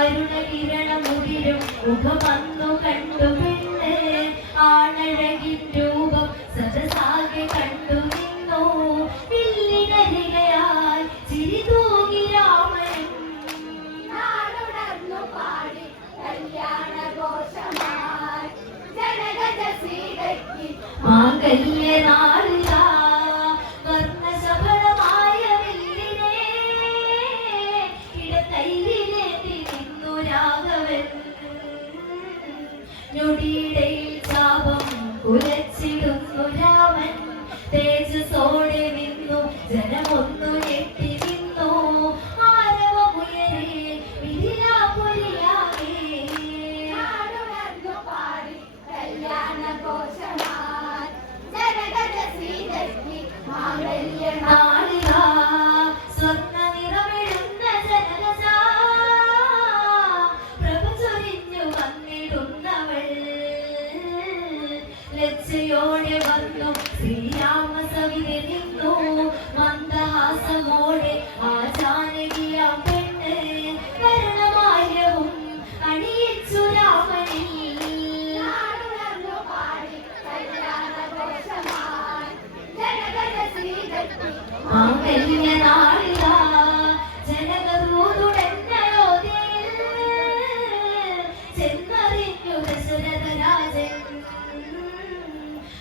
അരുണകിരണമുതിരും മുഖമന്ത ഞൊടിയിടയിൽ ശാപം കുലച്ചിടുന്നു രാമൻ. തേജസ്സോടെ നിന്നു ജനമൊന്നു ഞെട്ടി നിന്നു ആരവമുയരെ നാടുണർന്നു പാടി കല്യാണഘോഷമായി ജനഗജ സീതയ്ക്ക് മാംഗല്യ നാളിതാ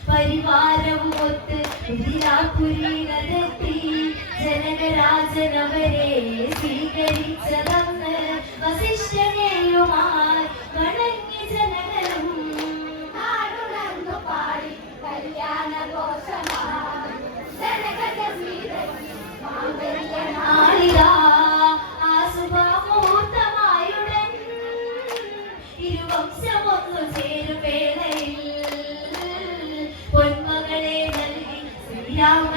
പരിവാരവുമൊത്ത് മിഥിലാപുരിയിലെത്തി ജനകരാജനവരെ സ്വീകരിച്ചതന്ന് വസിഷ്ഠനെയുമായി വണങ്ങി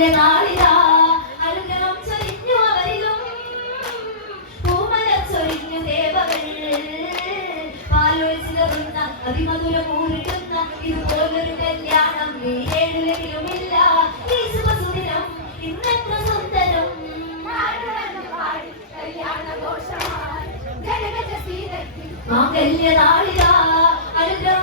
മാംഗല്യ നാളിതാ അനുഗ്രഹം ചൊരിഞ്ഞു അവരിലും പൂമല ചൊരിഞ്ഞു ദേവകൾ. പാലൊഴിച്ചിലറുന്ന അതിമധുരമൂറിടുന്ന ഇതുപോലൊരു കല്യാണം ഏഴിലുമില്ല ഈ ശുഭസുദിനം പാടി കല്യാണഘോഷമായി സീതയ്ക്ക് മാംഗല്യ അനുഗ്രഹം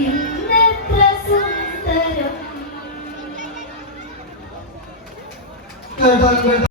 സുന്ദരം